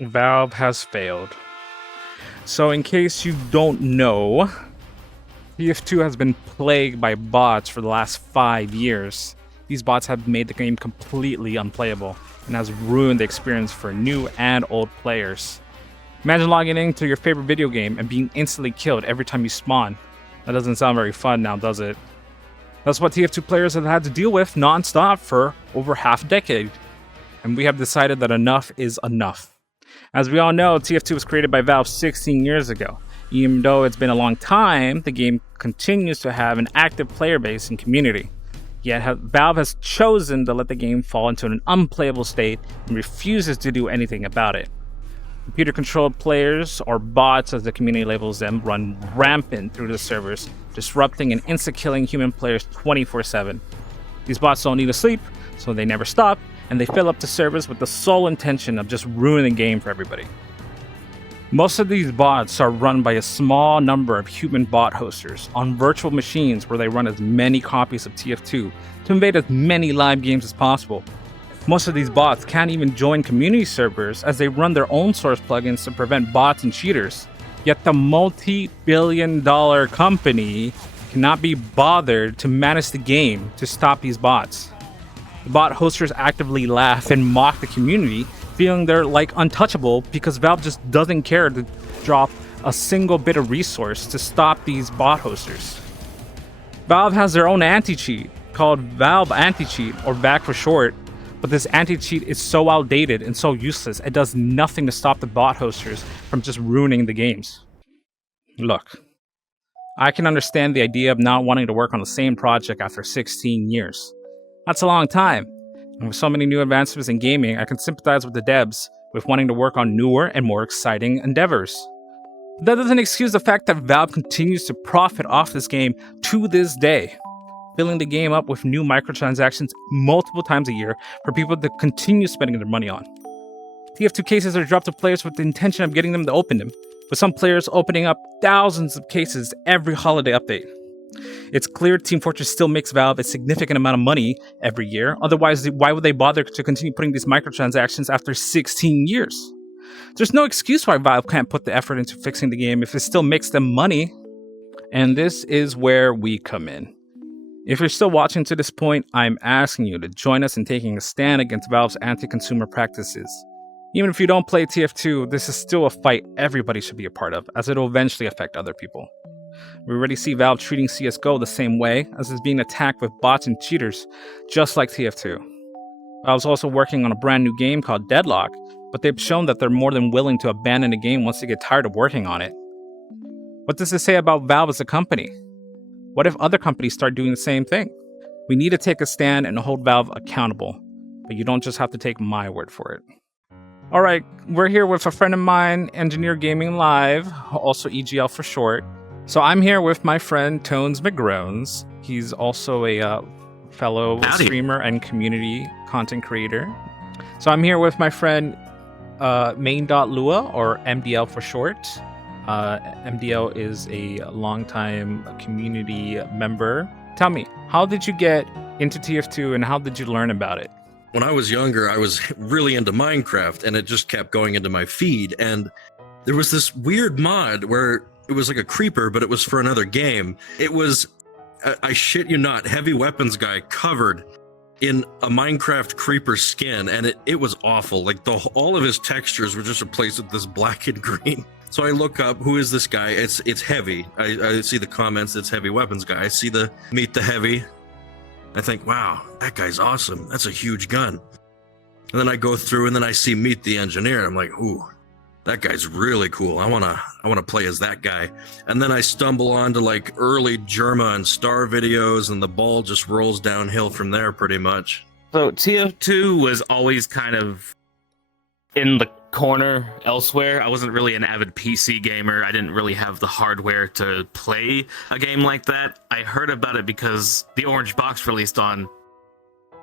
Valve has failed. So in case you don't know, TF2 has been plagued by bots for the last 5 years. These bots have made the game completely unplayable and has ruined the experience for new and old players. Imagine logging into your favorite video game and being instantly killed every time you spawn. That doesn't sound very fun now, does it? That's what TF2 players have had to deal with non-stop for over half a decade. And we have decided that enough is enough. As we all know, TF2 was created by Valve 16 years ago. Even though it's been a long time, the game continues to have an active player base and community. Yet Valve has chosen to let the game fall into an unplayable state and refuses to do anything about it. Computer-controlled players, or bots as the community labels them, run rampant through the servers, disrupting and insta-killing human players 24/7. These bots don't need to sleep, so they never stop, and they fill up the servers with the sole intention of just ruining the game for everybody. Most of these bots are run by a small number of human bot hosters on virtual machines where they run as many copies of TF2 to invade as many live games as possible. Most of these bots can't even join community servers as they run their own source plugins to prevent bots and cheaters. Yet the multi-billion-dollar company cannot be bothered to manage the game to stop these bots. The bot hosters actively laugh and mock the community, feeling they're like untouchable because Valve just doesn't care to drop a single bit of resource to stop these bot hosters. Valve has their own anti-cheat called Valve Anti-Cheat, or VAC for short, but this anti-cheat is so outdated and so useless it does nothing to stop the bot hosters from just ruining the games. Look, I can understand the idea of not wanting to work on the same project after 16 years. That's a long time. And with so many new advancements in gaming, I can sympathize with the devs with wanting to work on newer and more exciting endeavors. But that doesn't excuse the fact that Valve continues to profit off this game to this day, filling the game up with new microtransactions multiple times a year for people to continue spending their money on. TF2 cases are dropped to players with the intention of getting them to open them, with some players opening up thousands of cases every holiday update. It's clear Team Fortress still makes Valve a significant amount of money every year. Otherwise, why would they bother to continue putting these microtransactions after 16 years? There's no excuse why Valve can't put the effort into fixing the game if it still makes them money. And this is where we come in. If you're still watching to this point, I'm asking you to join us in taking a stand against Valve's anti-consumer practices. Even if you don't play TF2, this is still a fight everybody should be a part of, as it will eventually affect other people. We already see Valve treating CSGO the same way, as it's being attacked with bots and cheaters, just like TF2. Valve's also working on a brand new game called Deadlock, but they've shown that they're more than willing to abandon the game once they get tired of working on it. What does this say about Valve as a company? What if other companies start doing the same thing? We need to take a stand and hold Valve accountable, but you don't just have to take my word for it. Alright, we're here with a friend of mine, Engineer Gaming Live, also EGL for short. So I'm here with my friend Tones McGrones. He's also a fellow streamer and community content creator. So I'm here with my friend Main.Lua, or MDL for short. MDL is a longtime community member. Tell me, how did you get into TF2 and how did you learn about it? When I was younger, I was really into Minecraft and it just kept going into my feed. And there was this weird mod where it was like a creeper, but it was for another game. It was, I shit you not, Heavy Weapons guy covered in a Minecraft creeper skin, and it was awful. Like all of his textures were just replaced with this black and green. So I look up, who is this guy? It's Heavy. I see the comments, it's Heavy Weapons guy. I see the Meet the Heavy. I think, wow, that guy's awesome. That's a huge gun. And then I go through and then I see Meet the Engineer. I'm like, ooh, that guy's really cool. I wanna play as that guy. And then I stumble onto like early Germa and Star videos, and the ball just rolls downhill from there pretty much. So TF2 was always kind of in the corner elsewhere. I wasn't really an avid PC gamer. I didn't really have the hardware to play a game like that. I heard about it because the Orange Box released on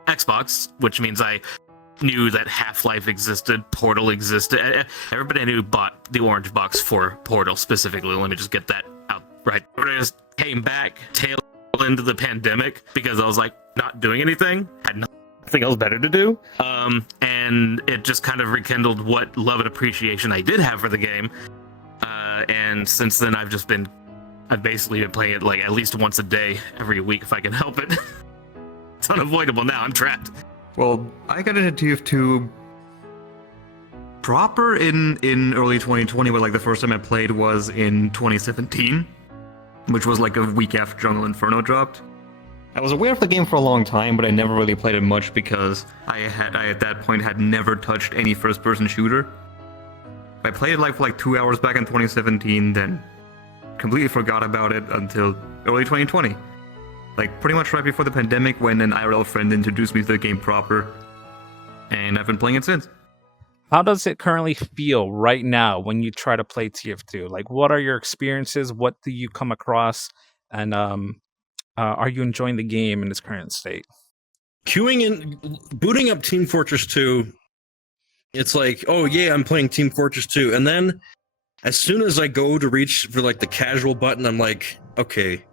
Xbox, which means I knew that Half-Life existed, Portal existed. Everybody knew bought the Orange Box for Portal specifically. Let me just get that out right. I just came back tail into the pandemic because I was like not doing anything, had nothing else better to do. And and it just kind of rekindled what love and appreciation I did have for the game. And since then, I've basically been playing it like at least once a day, every week if I can help it. It's unavoidable now. I'm trapped. Well, I got into TF2 proper in early 2020, but like the first time I played was in 2017, which was like a week after Jungle Inferno dropped. I was aware of the game for a long time, but I never really played it much because I at that point had never touched any first-person shooter. I played it like for like 2 hours back in 2017, then completely forgot about it until early 2020. Like pretty much right before the pandemic, when an IRL friend introduced me to the game proper, and I've been playing it since. How does it currently feel right now when you try to play TF2? Like, what are your experiences? What do you come across? And are you enjoying the game in its current state? Booting up Team Fortress 2, it's like, oh yeah, I'm playing Team Fortress 2. And then as soon as I go to reach for like the casual button, I'm like, okay,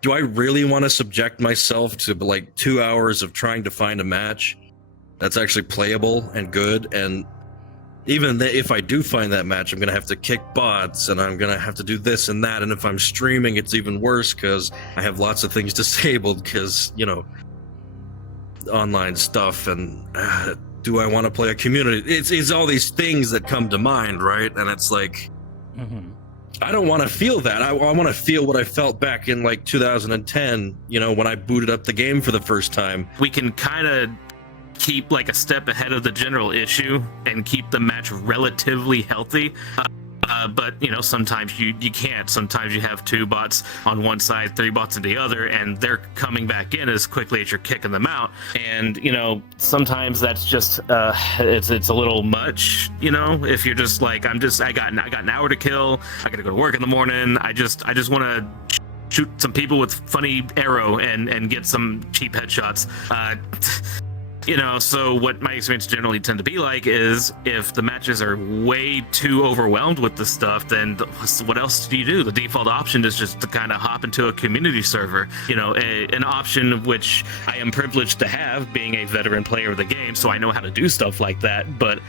do I really want to subject myself to like 2 hours of trying to find a match that's actually playable and good? And even if I do find that match, I'm going to have to kick bots and I'm going to have to do this and that. And if I'm streaming, it's even worse because I have lots of things disabled because, you know, online stuff. And do I want to play a community? It's all these things that come to mind, right? And it's like, I don't want to feel that. I want to feel what I felt back in like 2010, you know, when I booted up the game for the first time. We can kind of keep like a step ahead of the general issue and keep the match relatively healthy. But you know, sometimes you can't. Sometimes you have 2 bots on one side, 3 bots on the other, and they're coming back in as quickly as you're kicking them out. And you know, sometimes that's just it's a little much. You know, if you're just like, I got an hour to kill. I got to go to work in the morning. I just want to shoot some people with funny arrow and get some cheap headshots. You know, so what my experience generally tend to be like is if the matches are way too overwhelmed with the stuff, then what else do you do? The default option is just to kind of hop into a community server. You know, an option which I am privileged to have, being a veteran player of the game, so I know how to do stuff like that. But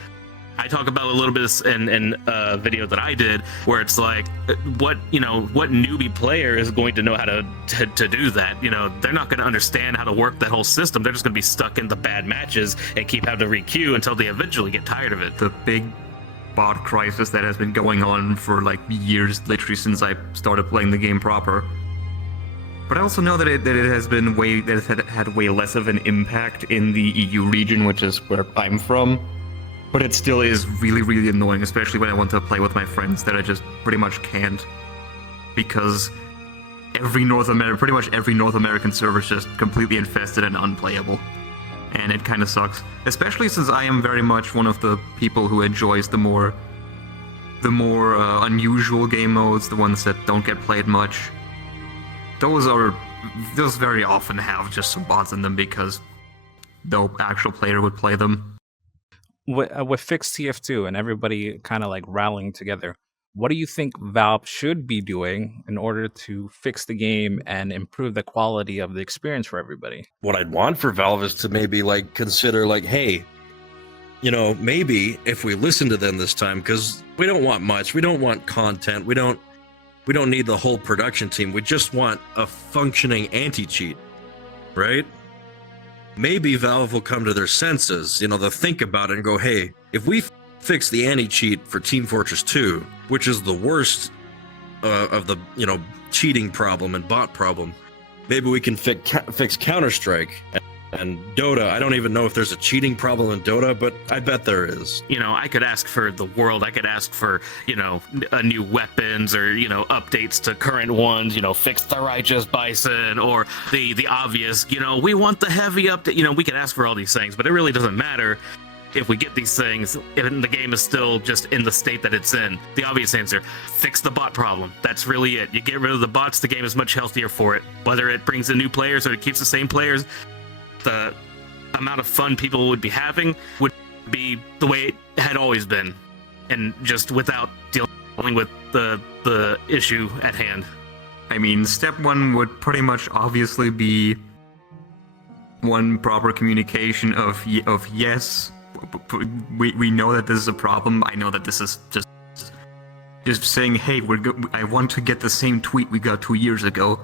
I talk about a little bit in a video that I did where it's like, what newbie player is going to know how to do that? You know, they're not going to understand how to work that whole system. They're just going to be stuck in the bad matches and keep having to requeue until they eventually get tired of it. The big bot crisis that has been going on for like years, literally since I started playing the game proper. But I also know that it has been had way less of an impact in the EU region, which is where I'm from. But it still is really, really annoying, especially when I want to play with my friends that I just pretty much can't. Because pretty much every North American server is just completely infested and unplayable. And it kind of sucks. Especially since I am very much one of the people who enjoys the more unusual game modes, the ones that don't get played much. Those very often have just some bots in them because no actual player would play them. With fixed TF2 and everybody kind of like rallying together, what do you think Valve should be doing in order to fix the game and improve the quality of the experience for everybody? What I'd want for Valve is to maybe like consider like, hey, you know, maybe if we listen to them this time, because we don't want much, we don't want content, we don't need the whole production team, we just want a functioning anti-cheat, right? Maybe Valve will come to their senses, you know, they'll think about it and go, hey, if we fix the anti-cheat for Team Fortress 2, which is the worst of the, you know, cheating problem and bot problem, maybe we can fix Counter-Strike and Dota. I don't even know if there's a cheating problem in Dota, but I bet there is. You know, I could ask for the world. I could ask for, you know, new weapons or, you know, updates to current ones, you know, fix the Righteous Bison or the obvious, you know, we want the heavy update. You know, we can ask for all these things, but it really doesn't matter if we get these things and the game is still just in the state that it's in. The obvious answer, fix the bot problem. That's really it. You get rid of the bots, the game is much healthier for it. Whether it brings in new players or it keeps the same players, the amount of fun people would be having would be the way it had always been, and just without dealing with the issue at hand. I mean, step one would pretty much obviously be one proper communication of yes, we know that this is a problem. I know that this is just saying, hey, I want to get the same tweet we got 2 years ago,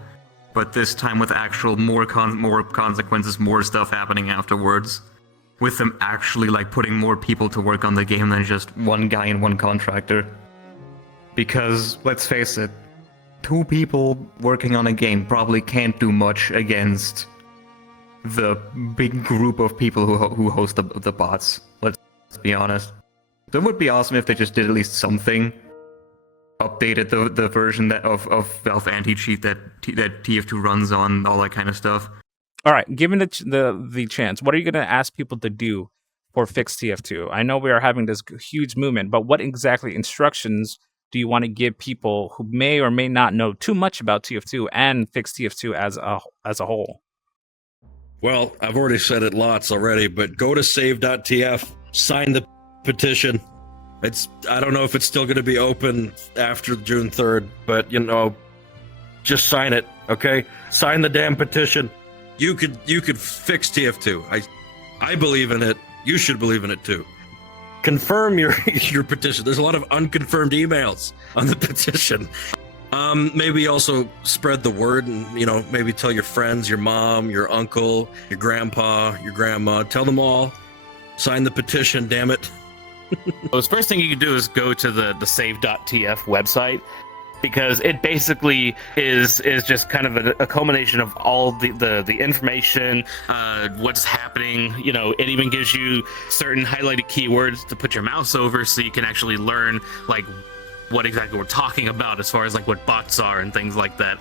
but this time with actual more consequences, more stuff happening afterwards, with them actually like putting more people to work on the game than just one guy and one contractor. Because let's face it, 2 people working on a game probably can't do much against the big group of people who host the bots. Let's be honest. So it would be awesome if they just did at least something. Updated the version of Valve anti-cheat that TF2 runs on, all that kind of stuff. All right, given the chance, what are you going to ask people to do for Fix TF2? I know we are having this huge movement, but what exactly instructions do you want to give people who may or may not know too much about TF2 and Fix TF2 as a whole? Well, I've already said it lots already, but go to save.tf, sign the petition. I don't know if it's still going to be open after June 3rd, but just sign it, okay? Sign the damn petition. You could fix TF2. I believe in it. You should believe in it too. Confirm your petition. There's a lot of unconfirmed emails on the petition. Maybe also spread the word and, maybe tell your friends, your mom, your uncle, your grandpa, your grandma, tell them all. Sign the petition, damn it. Well, the first thing you can do is go to the save.tf website, because it basically is just kind of a culmination of all the information, what's happening. It even gives you certain highlighted keywords to put your mouse over so you can actually learn like what exactly we're talking about as far as like what bots are and things like that.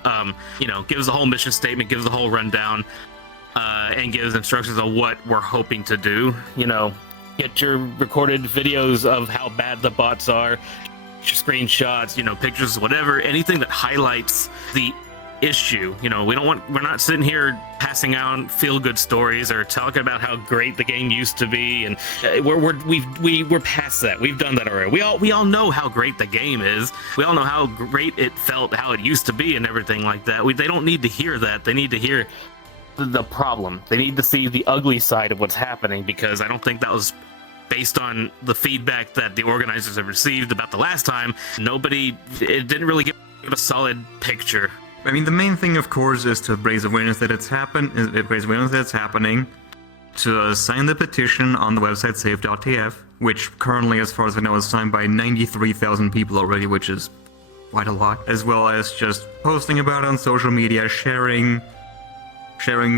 Gives the whole mission statement, gives the whole rundown, and gives instructions on what we're hoping to do. Get your recorded videos of how bad the bots are, screenshots, pictures, whatever, anything that highlights the issue. We're not sitting here passing out feel-good stories or talking about how great the game used to be, and we're past that. We've done that already. We all know how great the game is. We all know how great it felt, how it used to be, and everything like that. They don't need to hear that. They need to hear the problem. They need to see the ugly side of what's happening, because I don't think that was based on the feedback that the organizers have received about the last time. It didn't really give a solid picture. I mean, the main thing, of course, is to raise awareness that it's happening, to sign the petition on the website save.tf, which currently, as far as I know, is signed by 93,000 people already, which is quite a lot, as well as just posting about it on social media, sharing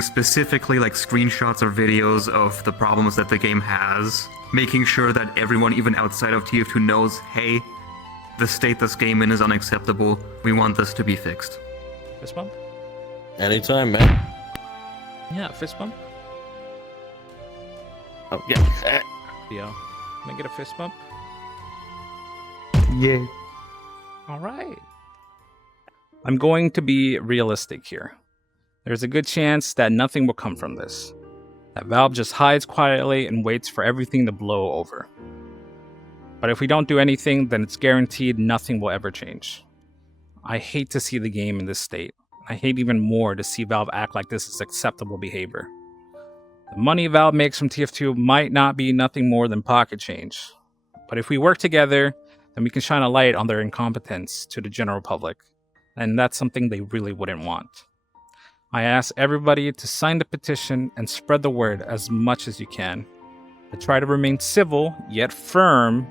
specifically like screenshots or videos of the problems that the game has, making sure that everyone, even outside of TF2, knows, hey, the state this game in is unacceptable. We want this to be fixed. Fist bump? Anytime, man. Yeah, fist bump. Oh, yeah. Can I get a fist bump? Yeah. All right. I'm going to be realistic here. There's a good chance that nothing will come from this. That Valve just hides quietly and waits for everything to blow over. But if we don't do anything, then it's guaranteed nothing will ever change. I hate to see the game in this state. I hate even more to see Valve act like this is acceptable behavior. The money Valve makes from TF2 might not be nothing more than pocket change. But if we work together, then we can shine a light on their incompetence to the general public. And that's something they really wouldn't want. I ask everybody to sign the petition and spread the word as much as you can. I try to remain civil, yet firm,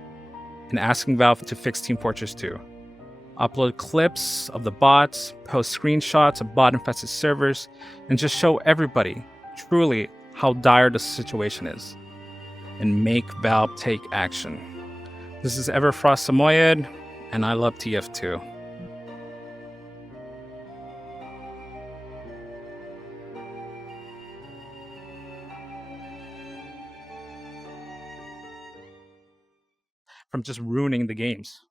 in asking Valve to fix Team Fortress 2. Upload clips of the bots, post screenshots of bot-infested servers, and just show everybody, truly, how dire the situation is. And make Valve take action. This is Everfrost Samoyed, and I love TF2. From just ruining the games.